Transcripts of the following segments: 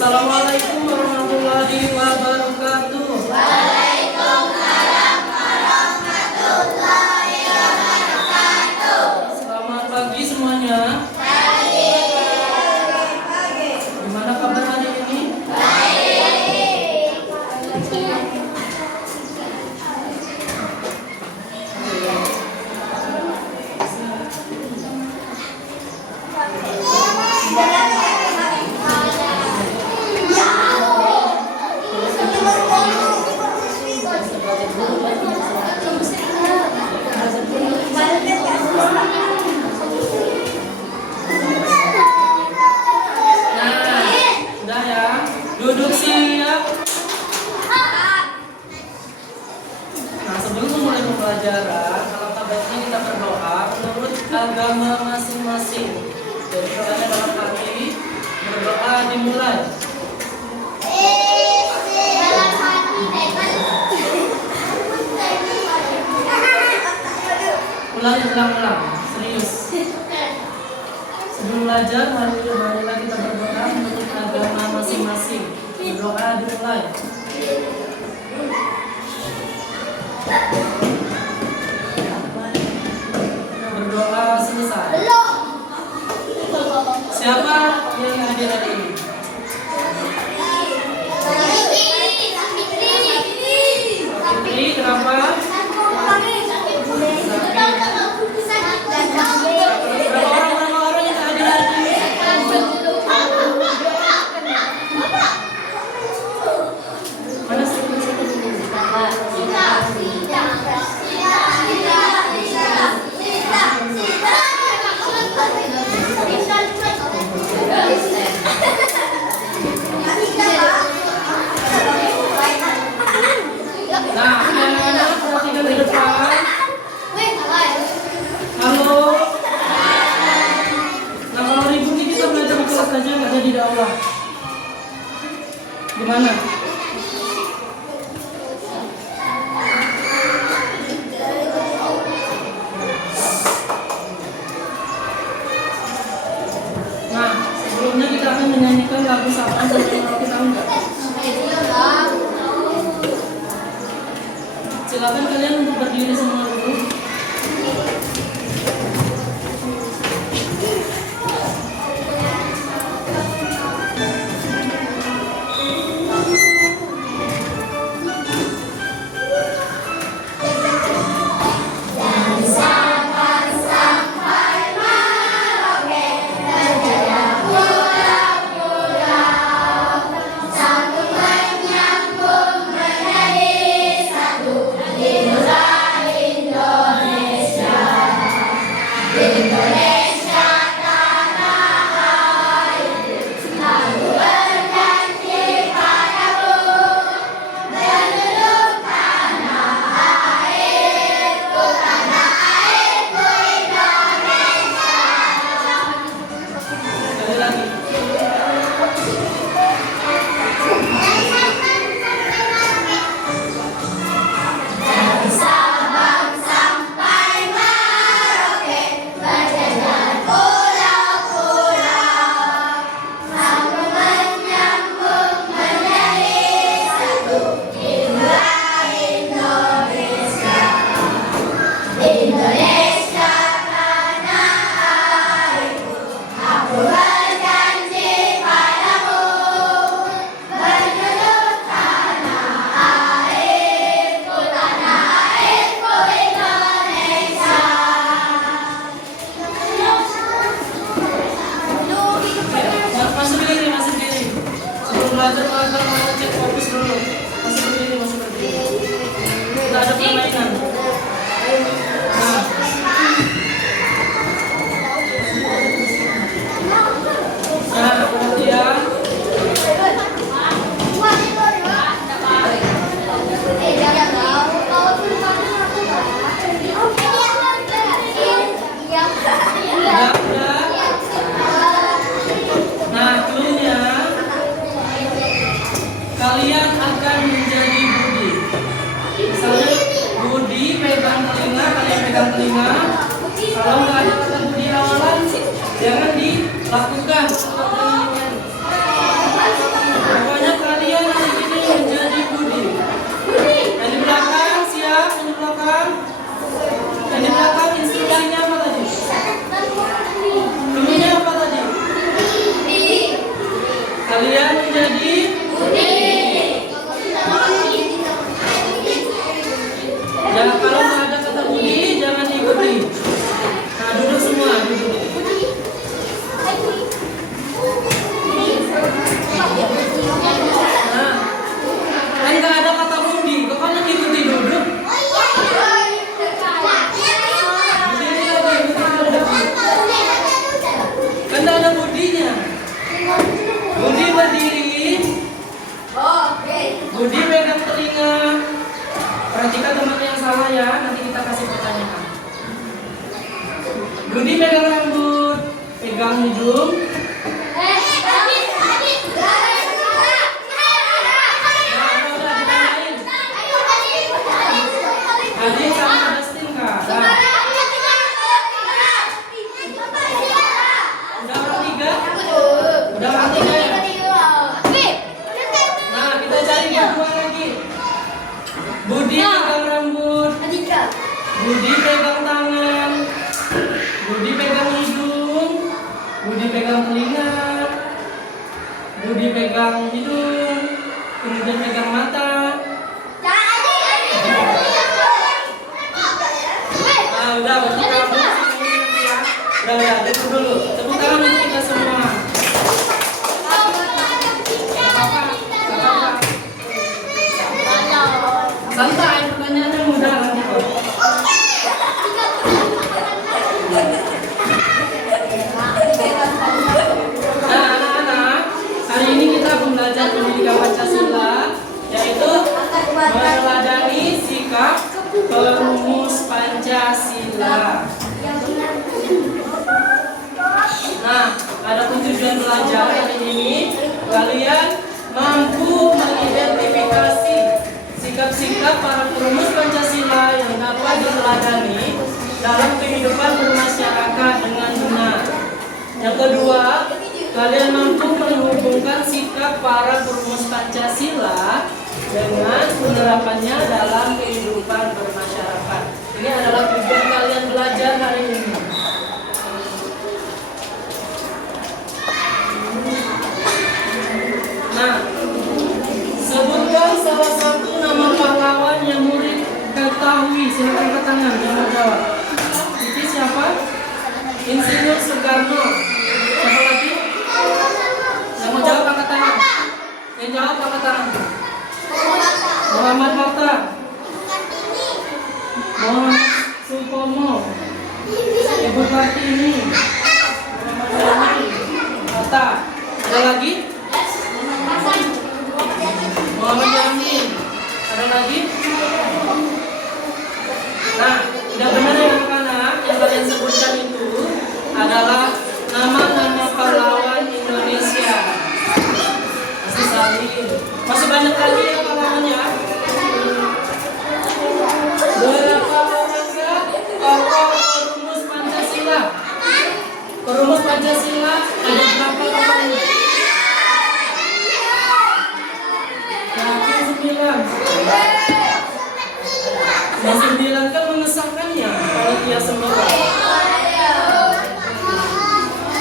Assalamualaikum warahmatullahi wabarakatuh. Waalaikumsalam warahmatullahi wabarakatuh. Selamat pagi semuanya. Pagi. Gimana kabar hari ini? Baik. Udah ya. Duduk siap. Nah, sebelum mulai pembelajaran, alangkah baiknya kita berdoa menurut agama masing-masing. Jadi kalian dalam hati berdoa dimulai. Ulang. Serius. Sebelum belajar, marilah kita berdoa menurut agama masing-masing. Berdoa dimulai. Berdoa selesai. Siapa yang hadir hari ini? Fitri, kenapa? Berapa orang yang hadir hari ini? Mana Nah, anak-anak perhatikan di depan. Halo. Nah, kalau ribut ini kita belajar di kelas aja, nggak jadi dakwah. Gimana? Nah, sebelumnya kita akan menyanyikan lagu Sapaan Sampai Merauke, tahu nggak? Silakan kalian untuk berdiri semua dulu. Sekali lagi. Masuk diri. Sebelum belajar mau cek fokus dulu. Masuk diri. Kita ada permainan. Nah, perhatian. Udah. Nah, cluenya kalian akan menjadi Budi. Misalnya Budi pegang telinga, kalian pegang telinga. Kalau nggak ada kata Budi awalan, jangan dilakukan. pegang hidung. Adik sama Justin kak. Nah, udah orang tiga? Udah orang tiga ya? Nah, kita cari berdua lagi. Budi pegang rambut, Budi pegang tangan, Budi pegang hidung, Budi pegang telinga, Budi pegang hidung, kemudian pegang mata. Ah, udah, berarti kamu ya. Udah, duduk dulu. Tepuk tangan untuk kita semua. Santai, pertanyaannya mudah nanti kok. Nah, anak-anak, hari ini kita akan belajar pendidikan Pancasila, yaitu meneladani sikap perumus Pancasila. Nah, ada tujuan belajar hari ini. Kalian mampu mengidentifikasi sikap-sikap para perumus Pancasila yang dapat diteladani dalam kehidupan bermasyarakat dengan benar. Yang kedua, kalian mampu menghubungkan sikap para perumus Pancasila dengan penerapannya dalam kehidupan bermasyarakat. Ini adalah tujuan kalian belajar hari ini. Nah, sebutkan salah satu nama pahlawan yang murid ketahui. Silakan angkat tangan yang mau jawab. Itu siapa? Insinyur Soekarno. Siapa lagi? Yang mau jawab angkat tangan. Yang jawab angkat tangan. Muhammad Hatta, Muhammad Supomo, Ibu Kartini, Muhammad Hatta. Ada lagi? Muhammad Yamin. Ada lagi? Nah, udah benar ya anak-anak, yang kalian sebutkan itu adalah nama-nama pahlawan Indonesia. Masih salin. Masih banyak lagi ya pahlawannya. Berapa warga tokoh perumus Pancasila? Perumus Pancasila ada berapa tokohnya? Yakin 9. Dan 9 kan mengesahkannya kalau dia 9.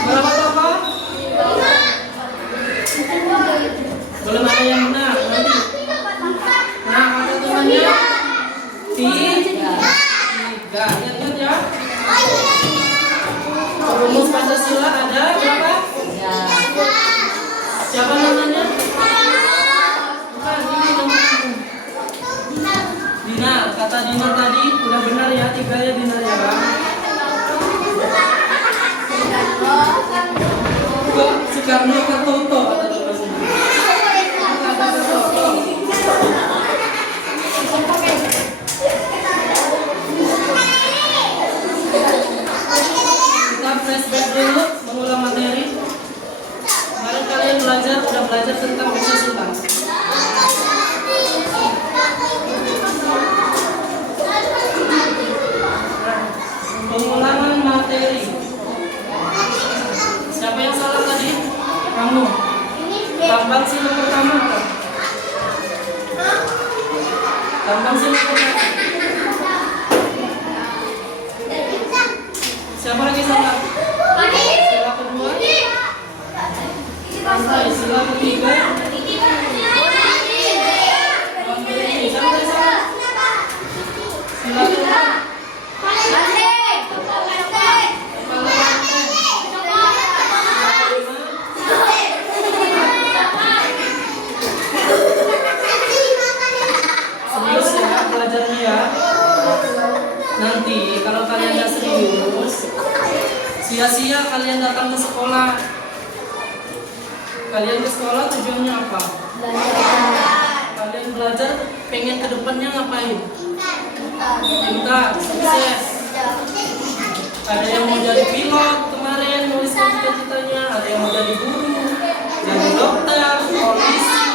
Berapa tokoh? Belum ada yang benar. Nanti. Nah, kata temannya 3. Ingat ya. Perumus Pancasila ada berapa? Siapa namanya? Bukan, ini namanya. Dinar, kata Dinar tadi udah benar ya, 3 ya Dinar ya Bang. Kok Soekarno ke Toto kata temannya. Kata Toto. Kita flashback dulu, mengulang materi. Kemarin kalian udah belajar tentang Pancasila. Pengulangan materi. Siapa yang salah tadi? Kamu. Tambang sila pertama apa? Tambang sila pertama. Siapa lagi salah? Sila kedua. Santai. Sila ketiga. Siapa lagi salah? Sila kedua. Serius ya belajarnya ya. Nanti kalau kalian gak serius, sia-sia kalian datang ke sekolah. Kalian ke sekolah tujuannya apa? Kalian belajar pengen ke depannya ngapain? Pintar, sukses. Ada yang mau jadi pilot kemarin, mau sesuai cita-citanya. Ada yang mau jadi guru, jadi dokter, polisi,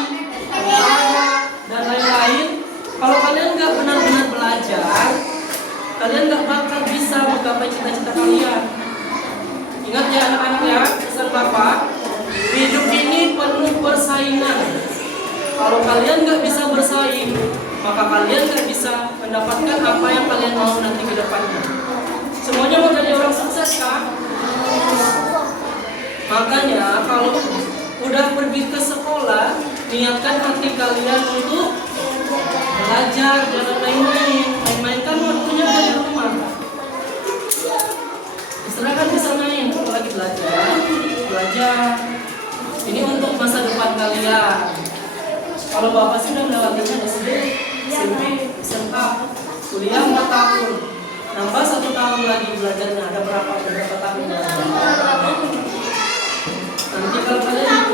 tentara, dan lain-lain. Kalau kalian nggak benar-benar belajar, kalian nggak bakal bisa menggapai cita-cita kalian. Ingat ya anak-anak ya, pesan Bapak, hidup ini penuh persaingan. Kalau kalian nggak bisa bersaing, maka kalian nggak bisa mendapatkan apa yang kalian mau nanti ke depannya. Semuanya mau jadi orang sukses kan? Makanya kalau udah pergi ke sekolah, niatkan hati kalian untuk belajar, jangan main-main. Main-main kan waktunya ada di rumah. Istilahnya kan bisa main, kalau lagi belajar. Ini untuk masa depan kalian. Kalau Bapak sih udah melewatinya SD, SMP, SMK, kuliah 4 tahun. Nambah 1 tahun lagi belajarnya. Ada berapa tahun belajar? Nanti kalau kalian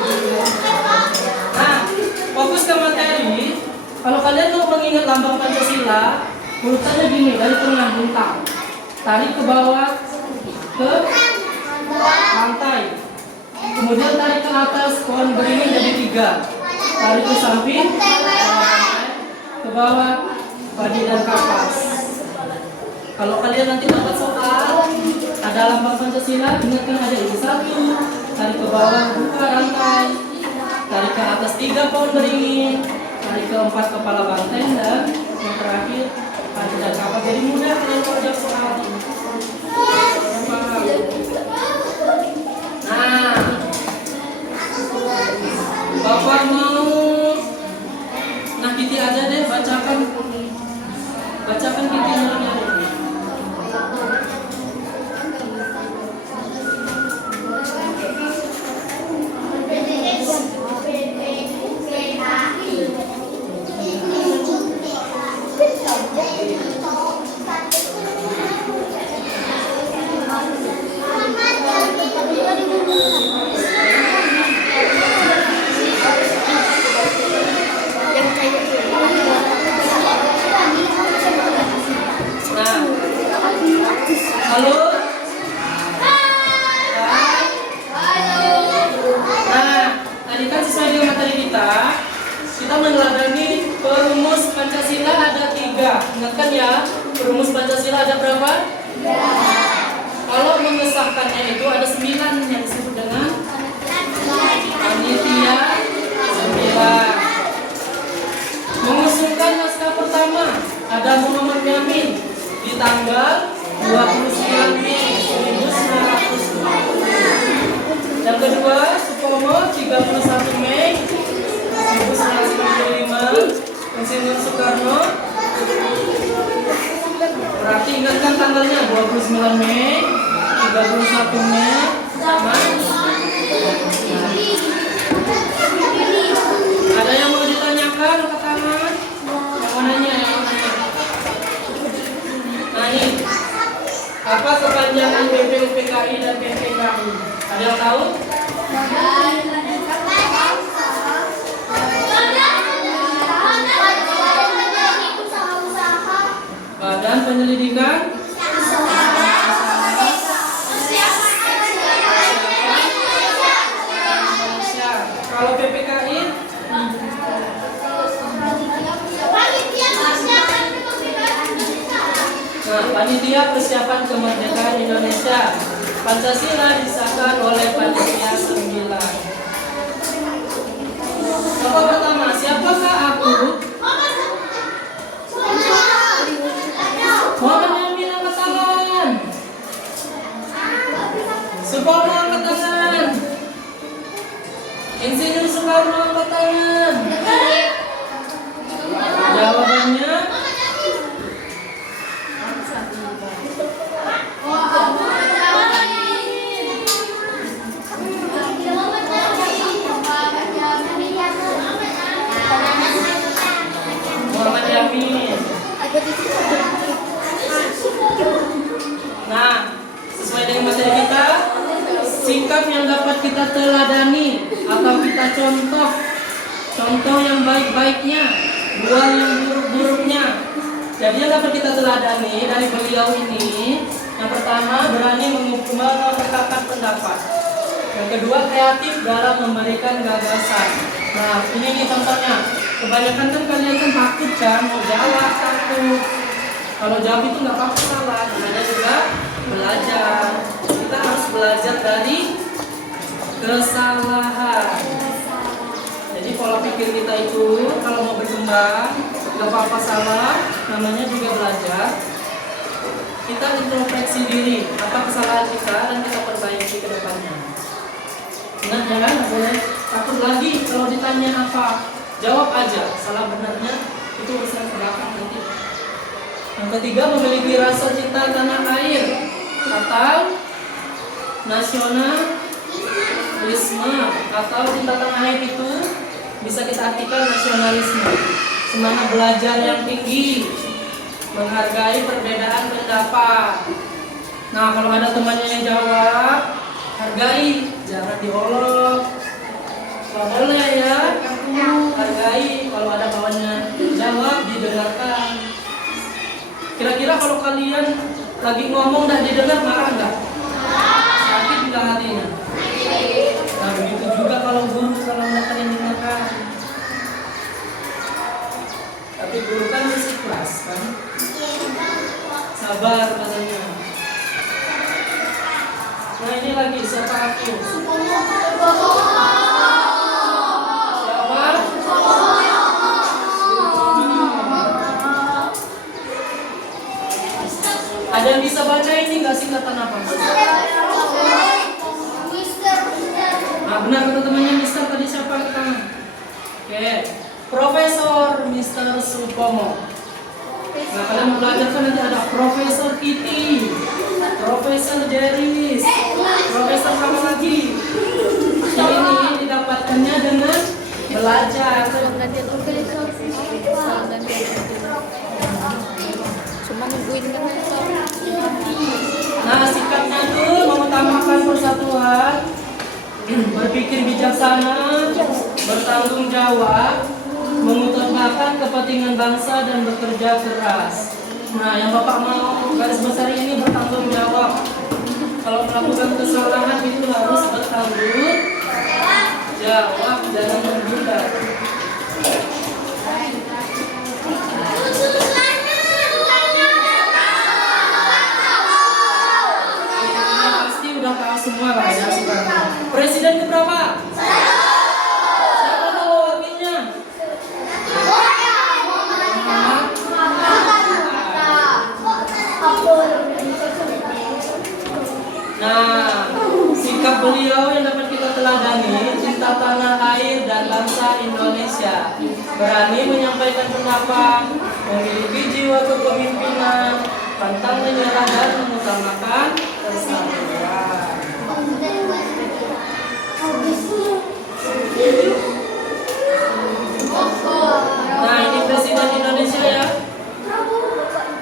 nah, fokus ke materi. Kalau kalian mau mengingat lambang Pancasila, urutannya gini, dari tengah bintang, tarik ke bawah ke lantai, kemudian tarik ke atas, pohon beringin jadi 3, tarik ke samping, ke bawah, padi dan kapas. Kalau kalian nanti dapat soal, ada lambang Pancasila, ingatkan ada ini 1, tarik ke bawah, buka rantai, tarik ke atas 3 pohon beringin, tarik ke 4 kepala banteng, dan yang terakhir padi dan kapas. Jadi mudah kalian kalau jawab soal. Nah, Bapak mau Kiti aja deh, bacakan Kiti nyanyi. Halo? Nah, tadi kan sesuai dengan materi kita meneladani perumus Pancasila ada 3. Ingatkan ya, perumus Pancasila ada berapa? 3. Kalau mengesahkannya itu ada 9 yang disebut dengan panitia 9. Mengusulkan naskah pertama ada Muhammad Yamin di tanggal 29 Mei 1950. Yang kedua, Supomo 31 Mei 1965. Insinyur Soekarno. Berarti ingatkan tanggalnya 29 Mei, 31 Mei, sama. Ada yang mau ditanyakan ke tangan? Yang mananya? Nah ini. Apa kepanjangan BPUPKI dan BPKI? Ada yang tahu? Badan Penyelidikan Indonesia. Kalau BPKI? Nah, Panitia Persiapan Kemerdekaan Indonesia. Pancasila disahkan oleh Panitia 9. Tokoh pertama, siapakah aku? Muhammad Yamin, angkat tangan. Supomo, angkat tangan. Insinyur Soekarno, angkat tangan. Jawabannya Muhammad Yamin. Nah, sesuai dengan materi kita, sikap yang dapat kita teladani atau kita contoh yang baik-baiknya, buang yang buruk-buruknya. Jadi yang dapat kita teladani dari beliau ini, yang pertama berani mengungkapkan pendapat. Yang kedua kreatif dalam memberikan gagasan. Nah ini nih contohnya. Kebanyakan kan kalian kan takut kan mau jawab, takut. Kalau jawab itu nggak apa-apa salah. Ada juga belajar. Kita harus belajar dari kesalahan. Jadi pola pikir kita itu kalau mau berkembang nggak apa-apa salah, namanya juga belajar. Kita introspeksi diri, apa kesalahan kita dan kita perbaiki ke depannya. Ingat jangan nggak boleh takut lagi kalau ditanya apa, jawab aja. Salah benarnya itu urusan belakang nanti. Yang ketiga memiliki rasa cinta tanah air atau nasionalisme atau cinta tanah air itu bisa kita artikan nasionalisme, semangat belajar yang tinggi, menghargai perbedaan pendapat. Nah kalau ada temannya yang jawab, hargai, jangan diolok. Kalau boleh ya, hargai. Kalau ada kawannya jawab, didengarkan. Kira-kira kalau kalian lagi ngomong dan didengar, marah nggak? Sakit nggak hatinya? Nah begitu juga kalau guru kalau nggak kalian dengarkan. Tapi guru kan masih kelas kan? Sabar katanya. Nah ini lagi siapa aku? Siapa? Ada yang bisa baca ini nggak singkatan apa? Nah benar kata temannya Mister tadi siapa kita? Oke, Profesor Mister Supomo. Nah kalian mau belajar kan nanti ada Profesor Kitty, Profesor Jeris, Profesor apa lagi? Ini didapatkannya dengan belajar. Cuma nungguin kan. Nah sikapnya tuh mengutamakan persatuan, berpikir bijaksana, bertanggung jawab, mengutamakan kepentingan bangsa dan bekerja keras. Nah yang Bapak mau garis besar ini bertanggung jawab. Kalau melakukan kesalahan itu harus bertanggung jawab, jangan menghindar. Semua lah ya sekarang. Presiden keberapa? Siapa nama wakilnya? Nah, sikap beliau yang dapat kita teladani, cinta tanah air dan bangsa Indonesia, berani menyampaikan pendapat, memiliki jiwa kepemimpinan, pantang menyerah dan mengutamakan persatuan. Nah ini Presiden Indonesia ya,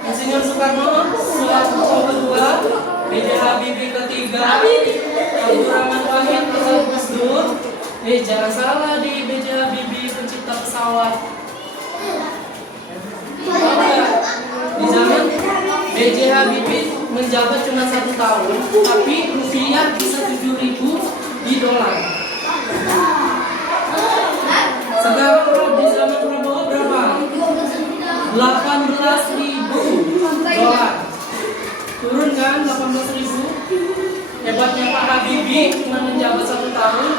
Insinyur Soekarno selaku kedua, B.J. Habibie ketiga, Abdurrahman Wahid atau Gus Dur. Jangan salah di B.J. Habibie pencipta pesawat. Di zaman B.J. Habibie menjabat cuma 1 tahun, tapi rupiah bisa 7.000 di dolar. Sekarang di zaman Prabowo berapa? 18.000 dolar. Turun kan 18.000. Hebatnya Pak Habibie cuma menjabat 1 tahun,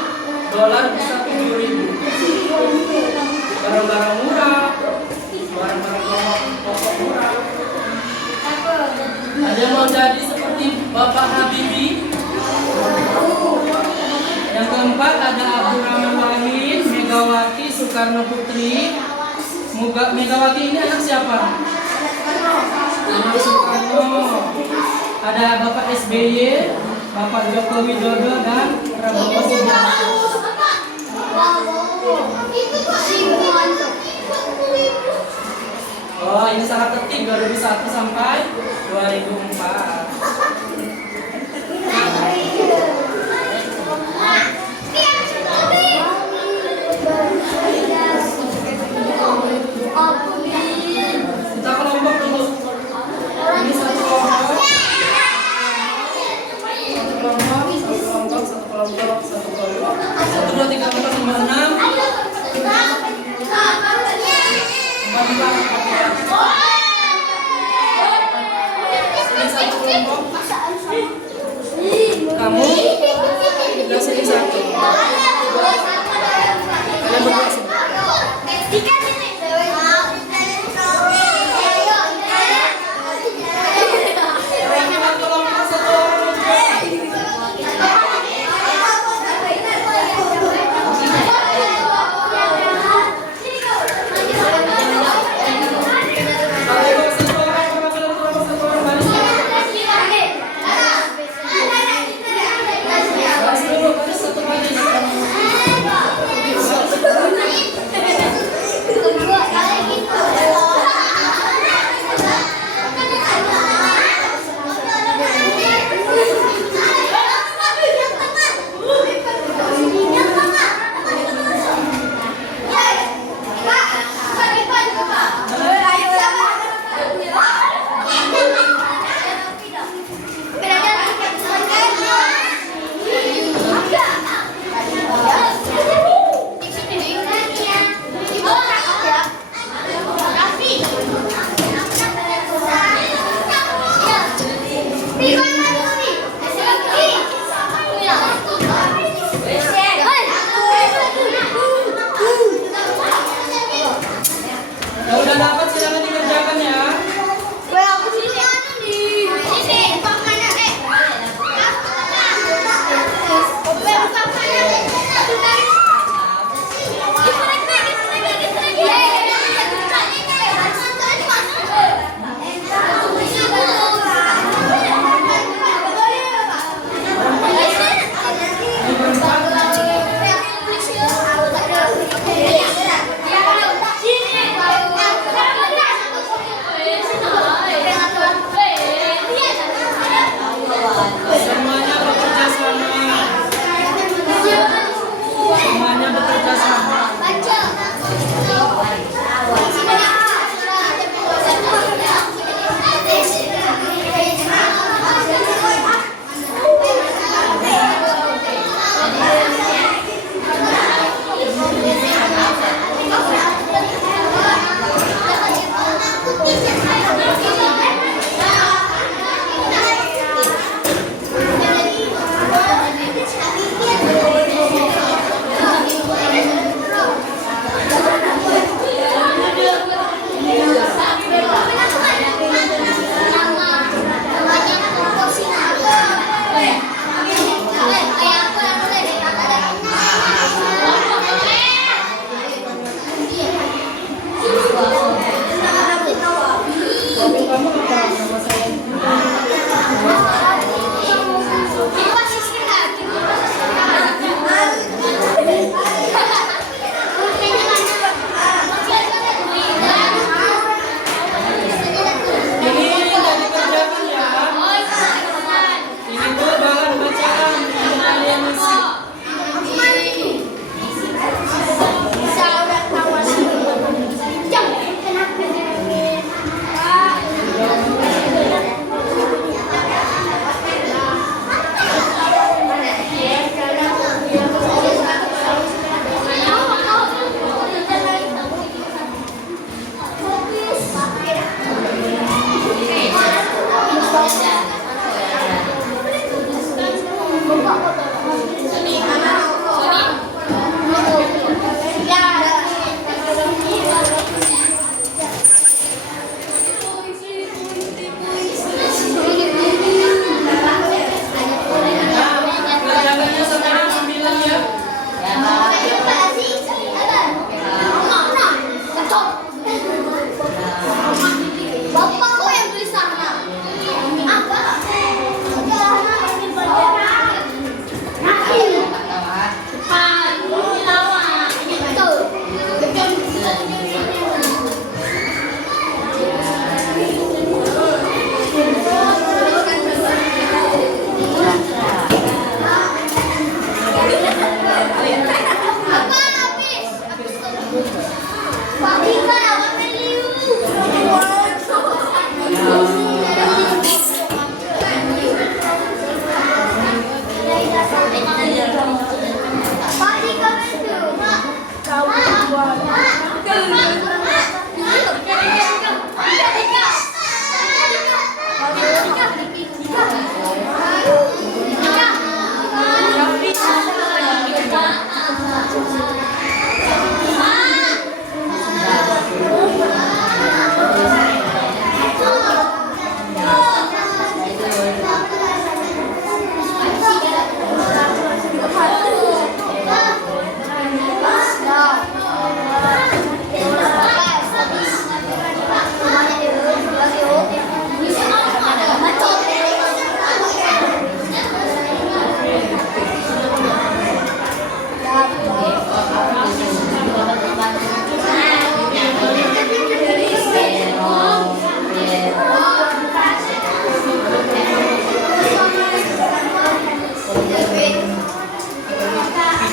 dolar bisa 7.000. Barang-barang murah, barang-barang pokok murah. Ada yang mau jadi seperti Bapak Habibie? Yang keempat ada Abdurrahman Wahid, Megawati Soekarno Putri. Megawati ini anak siapa? Anak Soekarno. Ada Bapak SBY, Bapak Joko Widodo dan Prabowo Subianto. Oh, ini sangat tertib 2001 sampai 2004. Kita kelompok 2, 3, 4, 5, 6. 4, 5, 6. Sini satu kelompok. Kamu sebelah sini satu. Kalian berdua sini.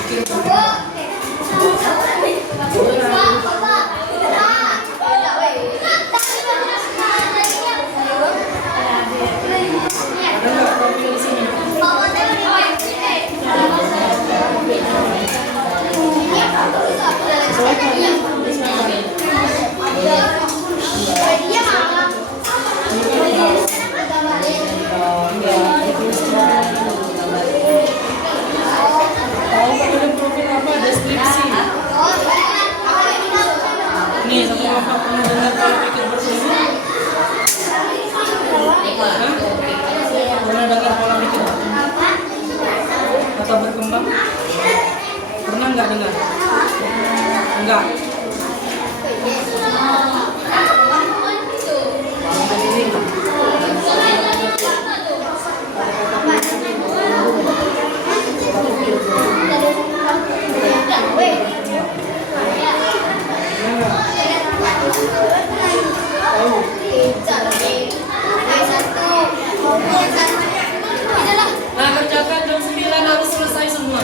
pikir. Ada nggak profil di sini? Tahu kemudian profil apa? Deskripsi. Nih, sama bapak pernah dengar pola pikir bertumbuh? Hah? Pernah dengar pola pikir atau berkembang? Pernah nggak dengar? Enggak. Nah, kerjakan jam 9 harus selesai semua.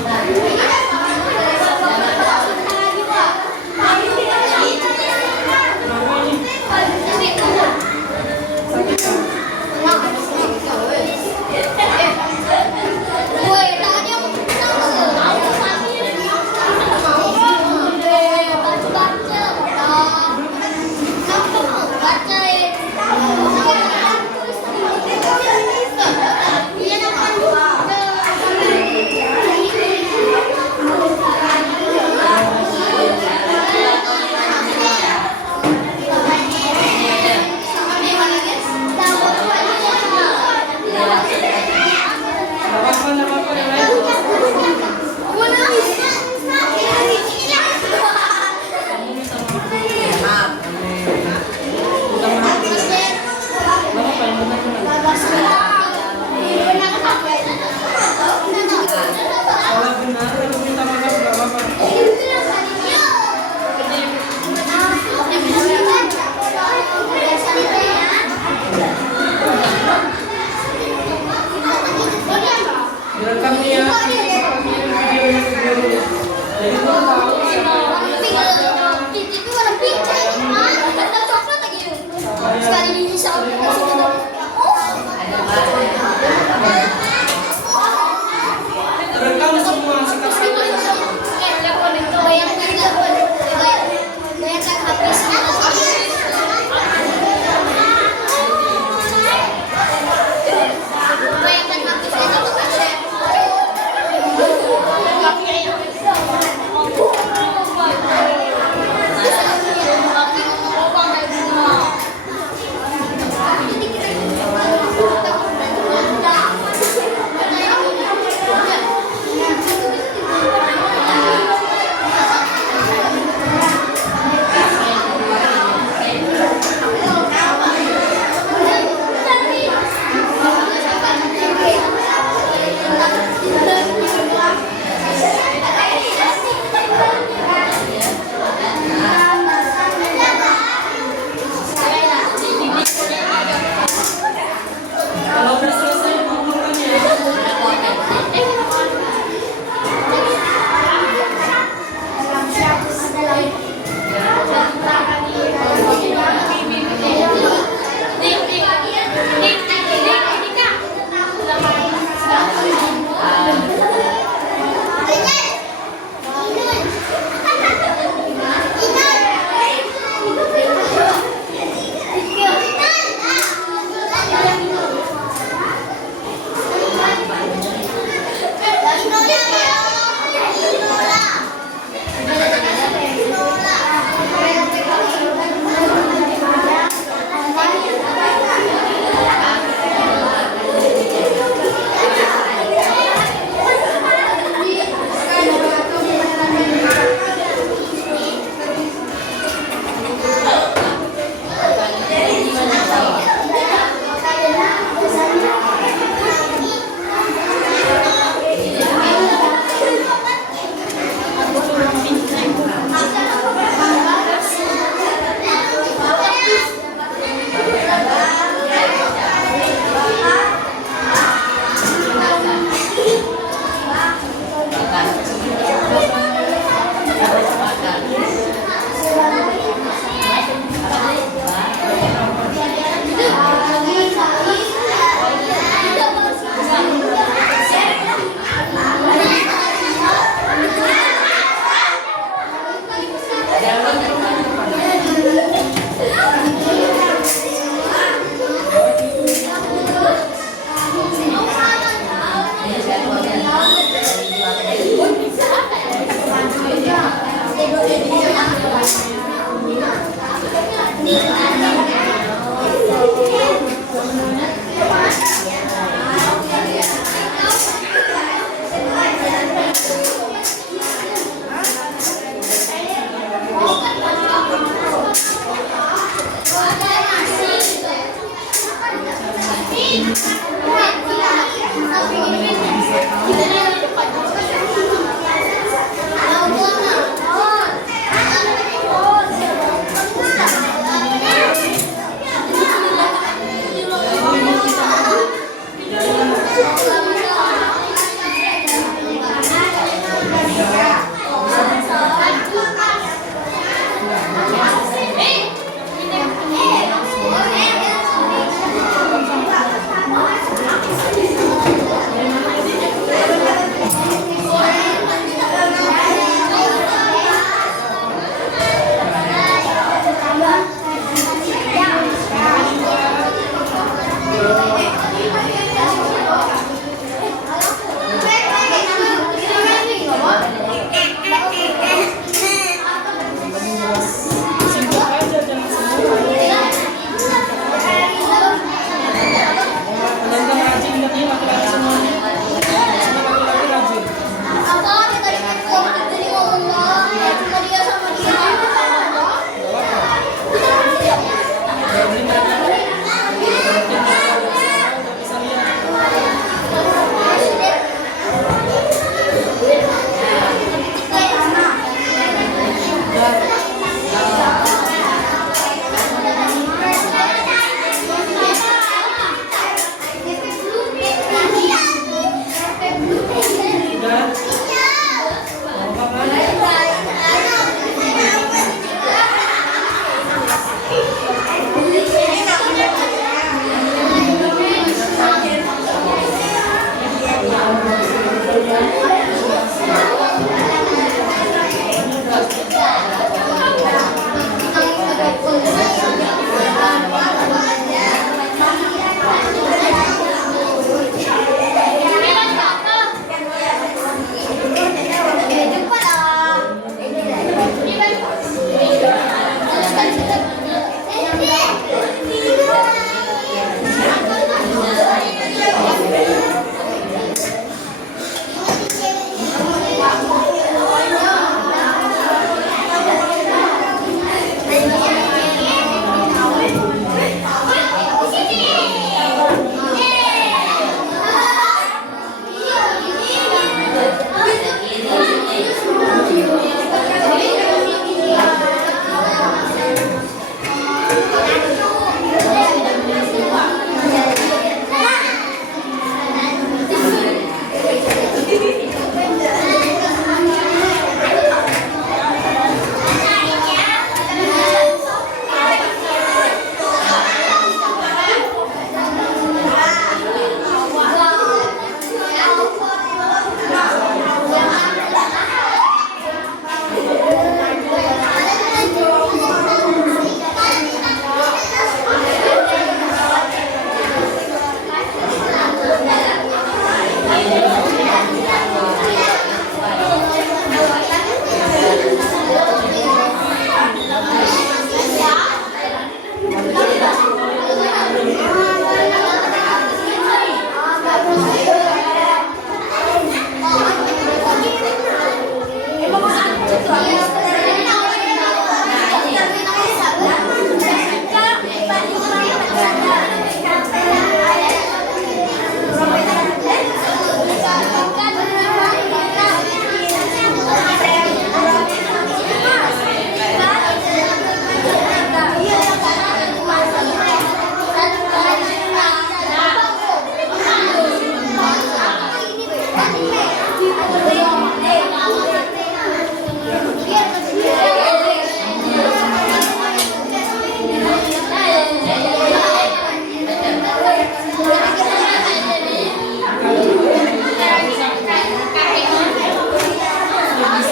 Nah,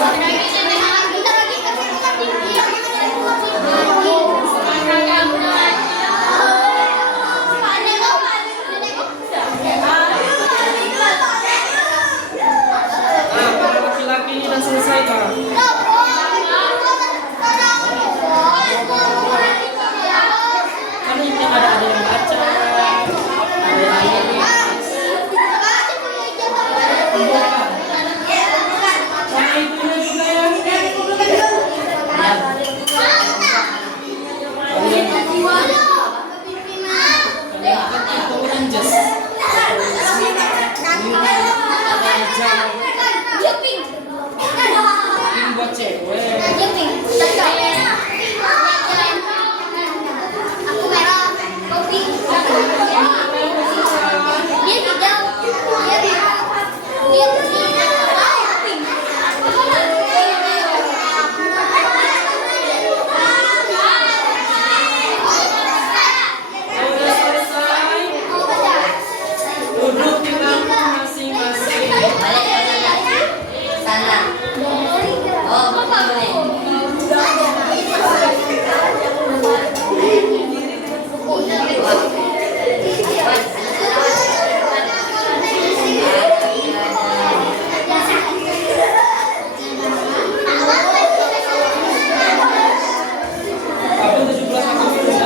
para laki-laki ini udah selesai Kak. Kan ini ada yang baca, ada yang membuka. Sama ibunya juga ya. Kalian kan itu oranges. Ini buat cewek. Udah selesai. Duduk di bangku masing-masing. Tahun 17 aku sudah.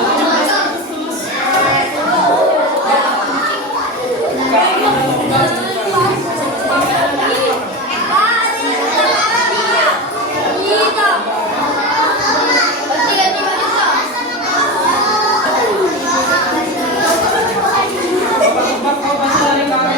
Tebak kau baca dari kakak.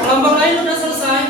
Kelompok lain udah selesai.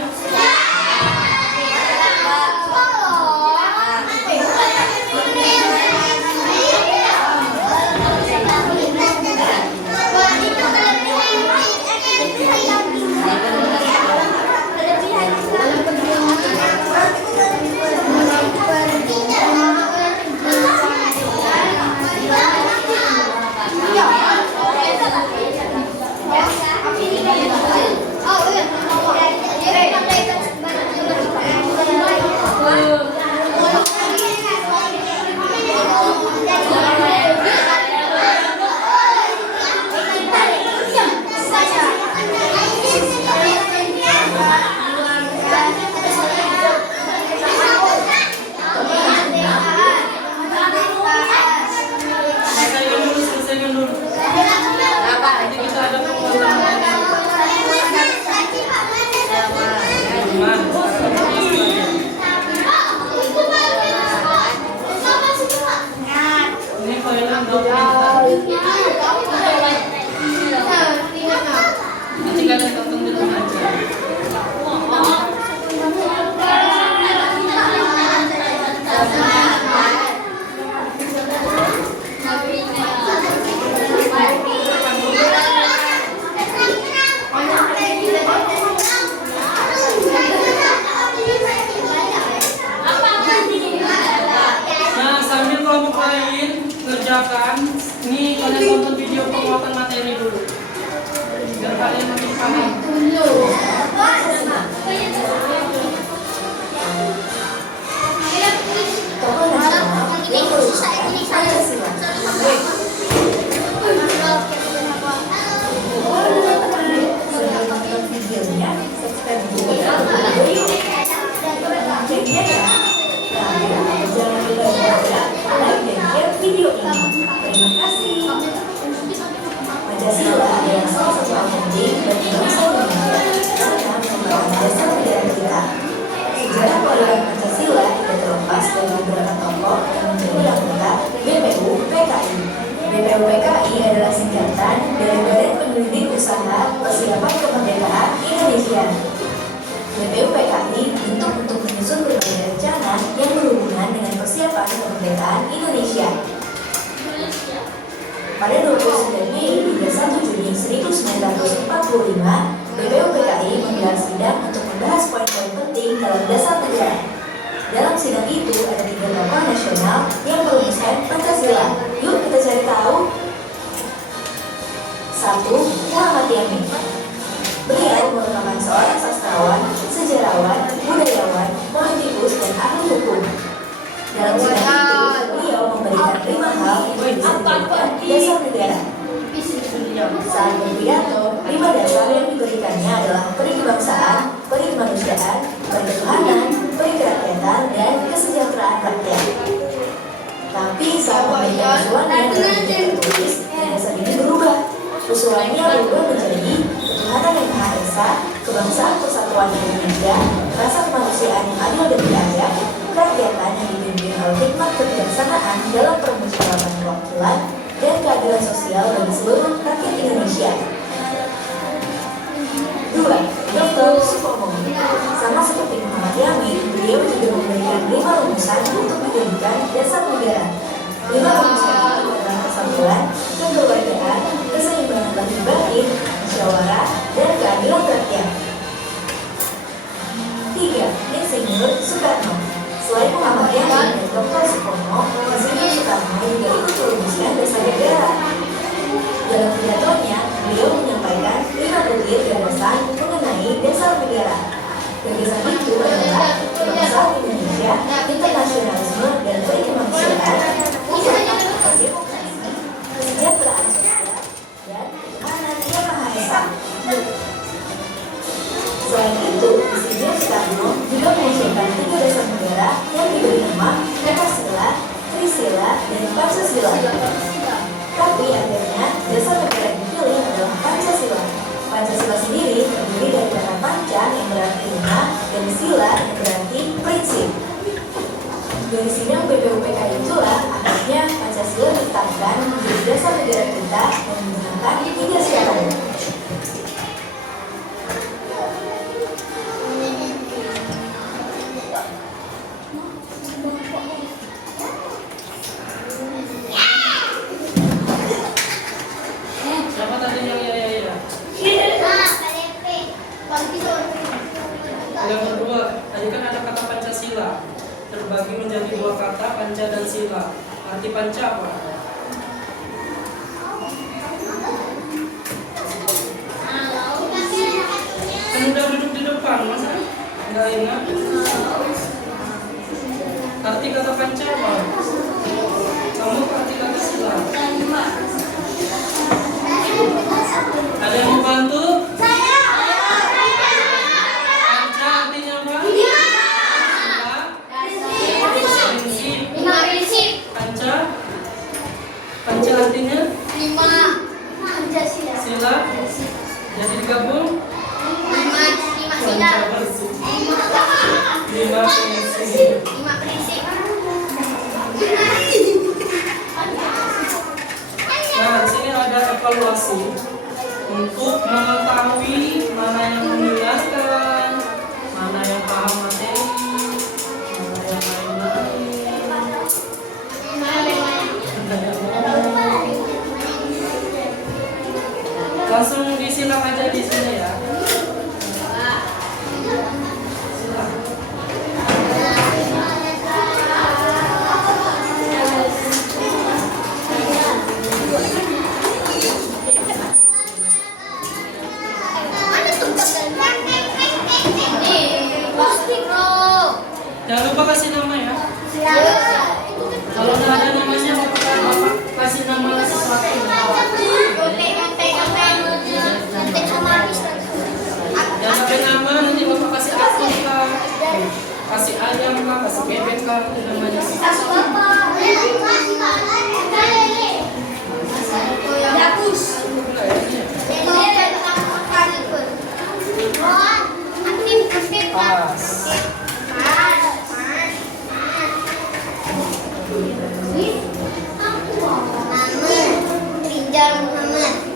Selesaikan dulu. Nanti kita ada pengumuman. Ini filenya dokumen. Nanti kalian tonton di rumah aja. Nah, sambil kelompok lain kerjakan, ini kalian tonton video penguatan materi dulu, biar kalian lebih paham. video ini. Terima kasih. Pancasila adalah salah satu hal penting bagi bangsa Indonesia karena merupakan dasar negara kita. Sejarah kelahiran Pancasila tidak terlepas dari beberapa tokoh yang menjadi anggota BPU PKI. BPU PKI adalah singkatan dari Badan Penyelidik Usaha Persiapan Kemerdekaan Indonesia. BPU PKI dibentuk untuk menyusun berbagai rencana yang berhubungan dengan persiapan kemerdekaan Indonesia. Pada 29 Mei hingga 1 Juni 1945, BPU PKI menggelar sidang untuk membahas poin-poin penting dalam dasar negara. Dalam sidang itu ada 3 tokoh nasional yang merumuskan Pancasila. Yuk kita cari tahu. 1. Muhammad Yamin. Beliau merupakan seorang sastrawan, sejarawan, budayawan, politikus, dan ahli hukum. Dalam sidang itu, beliau memberikan 5 hal yang bisa dijadikan dasar negara. Saat berpidato, 5 dasar yang diberikannya adalah perikebangsaan, perikemanusiaan, perketuhanan, perikerakyatan, dan kesejahteraan rakyat. Tapi saat memberikan usulannya dalam bentuk tertulis, dasar ini berubah. Usulannya berubah menjadi ketuhanan yang Maha Esa, kebangsaan persatuan Indonesia, rasa kemanusiaan yang adil dan beradab, kerakyatan yang dipimpin oleh hikmat kebijaksanaan dalam permusyawaratan perwakilan, dan keadilan sosial bagi seluruh rakyat Indonesia. 2. Dr. Supomo. Sama seperti Muhammad Yamin, beliau juga memberikan 5 rumusan untuk dijadikan dasar negara. 5 rumusan itu adalah persatuan, kekeluargaan, keseimbangan bagi batin, musyawarah, dan keadilan rakyat. 3. Insinyur Soekarno. Selain Muhammad Yamin dan Dr. Supomo, Insinyur Soekarno juga ikut merumuskan dasar negara. Dalam pidatonya, beliau menyampaikan 5 butir gagasan mengenai dasar negara. Gagasan itu adalah kebangsaan Indonesia, internasionalisme dan perikemanusiaan, kesejahteraan sosial, dan ketuhanan yang Maha Esa. Selain itu, Insinyur Soekarno juga mengusulkan 3 dasar negara yang diberi nama Ekasila, Trisila, dan Pancasila. Tapi akhirnya dasar negara yang dipilih adalah Pancasila. Pancasila sendiri terdiri dari kata panca yang berarti rumah dan sila yang berarti prinsip. Dari sidang BPU PKI itulah akhirnya Pancasila ditetapkan menjadi dasar negara kita dan digunakan hingga sekarang. Siapa tadi yang ya? Yang kedua, tadi kan ada kata Pancasila terbagi menjadi 2 kata, panca dan sila. Arti panca apa? Kan udah duduk di depan, masa nggak ingat? Arti kata panca apa? Kamu arti kata sila? Ada yang mau bantu? Panca artinya apa? Prinsip. Panca artinya? Sila. Jadi digabung? 5 prinsip. Nah, di sini ada evaluasi untuk mengetahui mana yang menjelaskan, mana yang paham materi, mana yang lain-lain. Langsung disilang aja di sini ya. Jangan lupa kasih nama ya. Kalau nggak ada namanya, bapak kasih nama sesuatu. Jangan sampai nama, nanti bapak kasih akun kah, kasih ayam kah, kasih bebek kah, itu namanya. Rijal Muhammad.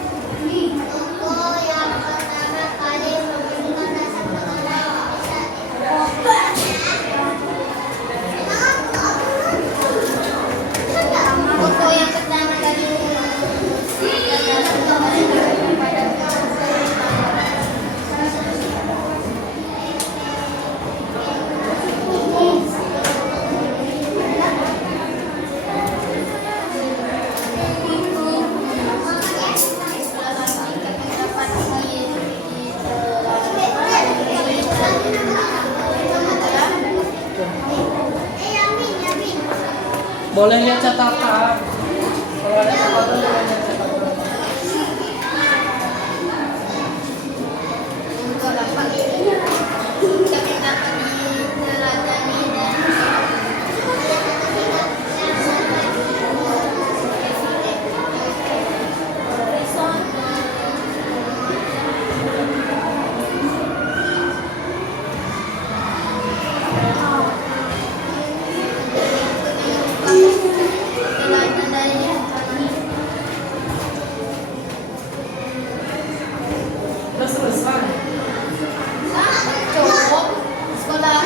Untuk yang pertama kali memberikan rasa Foto yang pertama kali Boleh lihat catatan. Kalau ada catatan boleh lihat catatan. untuk dapat kita dapat diteladani dan Terus Wan. cowok sekolah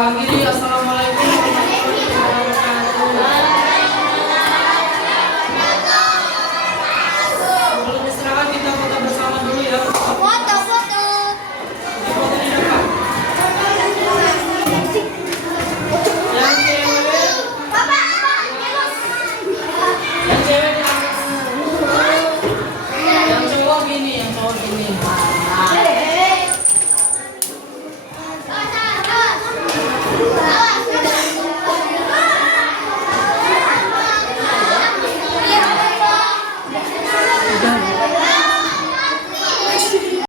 akhiri, assalamualaikum warahmatullahi wabarakatuh. Sebelum istirahat kita foto bersama dulu ya. Foto. Foto di depan. Yang cewek, yang cewek di atas. Yang cowok gini, yang cowok gini.